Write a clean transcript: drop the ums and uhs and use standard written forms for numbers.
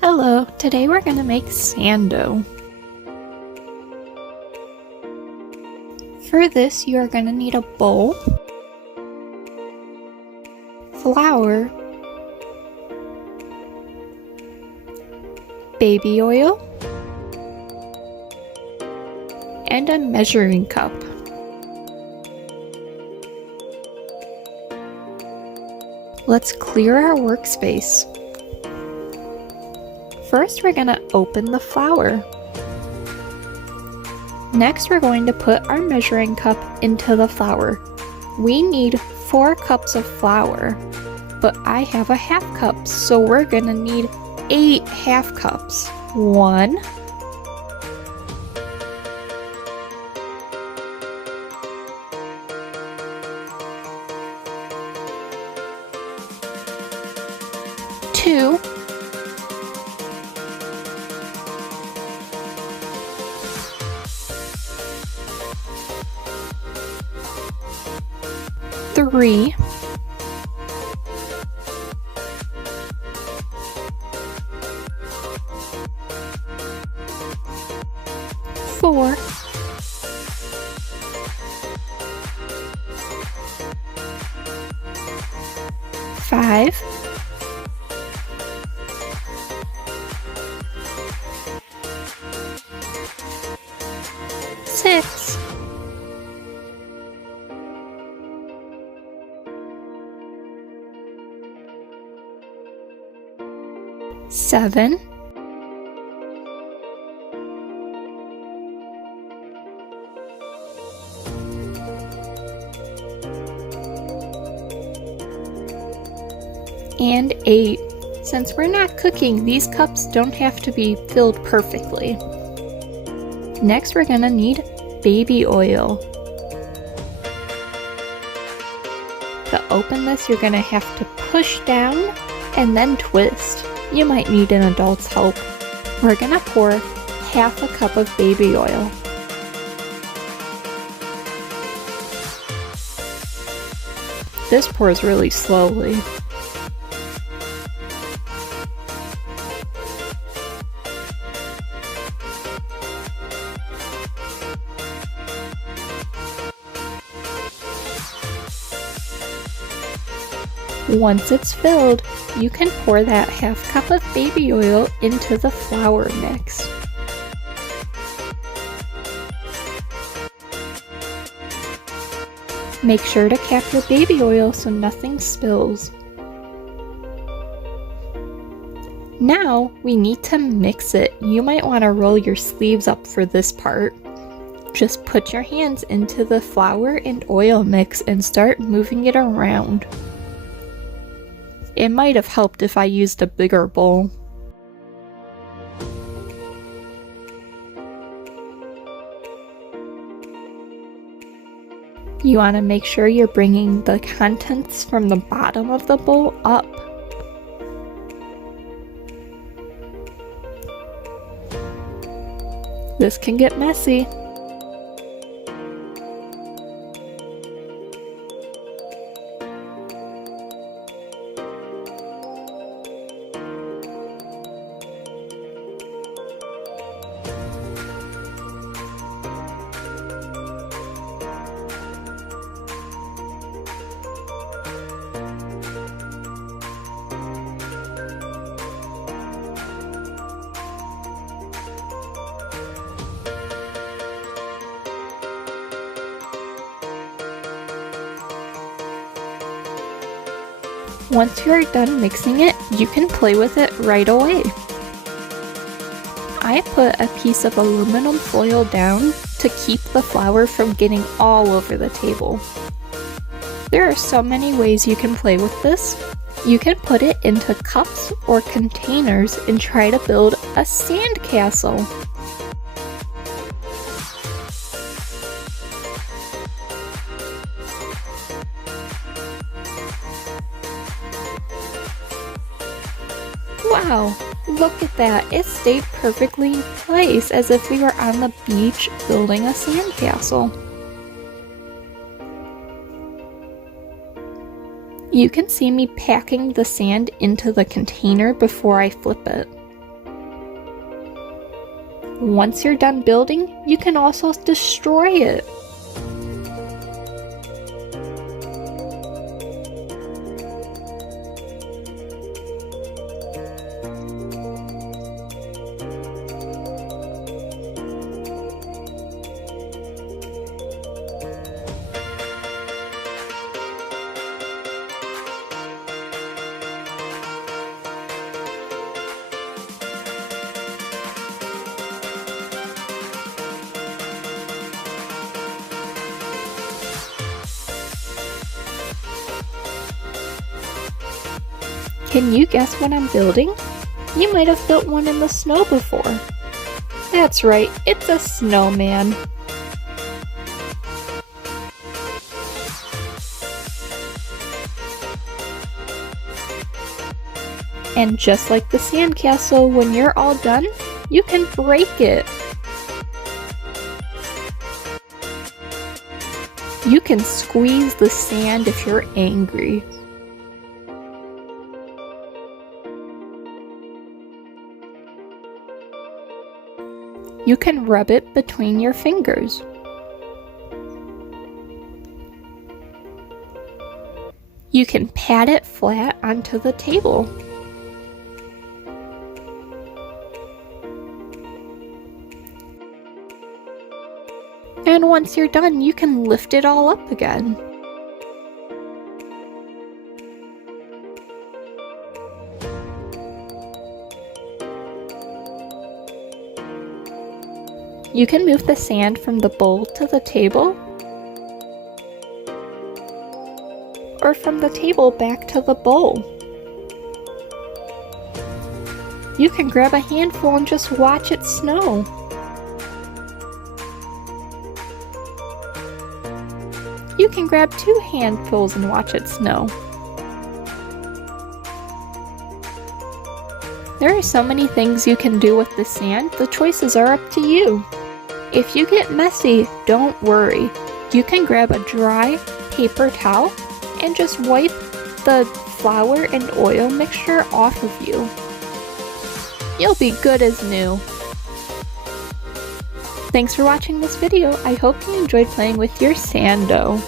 Hello, today we're gonna make sand dough. For this, you are gonna need a bowl, flour, baby oil, and a measuring cup. Let's clear our workspace. First, we're gonna open the flour. Next, we're going to put our measuring cup into the flour. We need 4 cups of flour, but I have a half cup, so we're gonna need 8 half cups. 1, 2, 3, 4, 5, 6, 7, 8. Since we're not cooking, these cups don't have to be filled perfectly. Next, we're gonna need baby oil. To open this, you're gonna have to push down and then twist. You might need an adult's help. We're gonna pour half a cup of baby oil. This pours really slowly. Once it's filled, you can pour that half cup of baby oil into the flour mix. Make sure to cap your baby oil so nothing spills. Now we need to mix it. You might want to roll your sleeves up for this part. Just put your hands into the flour and oil mix and start moving it around. It might have helped if I used a bigger bowl. You want to make sure you're bringing the contents from the bottom of the bowl up. This can get messy. Once you're done mixing it, you can play with it right away. I put a piece of aluminum foil down to keep the flour from getting all over the table. There are so many ways you can play with this. You can put it into cups or containers and try to build a sand castle. Wow, look at that. It stayed perfectly in place as if we were on the beach building a sandcastle. You can see me packing the sand into the container before I flip it. Once you're done building, you can also destroy it. Can you guess what I'm building? You might have built one in the snow before. That's right, it's a snowman. And just like the sandcastle, when you're all done, you can break it. You can squeeze the sand if you're angry. You can rub it between your fingers. You can pat it flat onto the table. And once you're done, you can lift it all up again. You can move the sand from the bowl to the table, or from the table back to the bowl. You can grab a handful and just watch it snow. You can grab 2 handfuls and watch it snow. There are so many things you can do with the sand, the choices are up to you. If you get messy, don't worry. You can grab a dry paper towel and just wipe the flour and oil mixture off of you. You'll be good as new. Thanks for watching this video. I hope you enjoyed playing with your sand dough.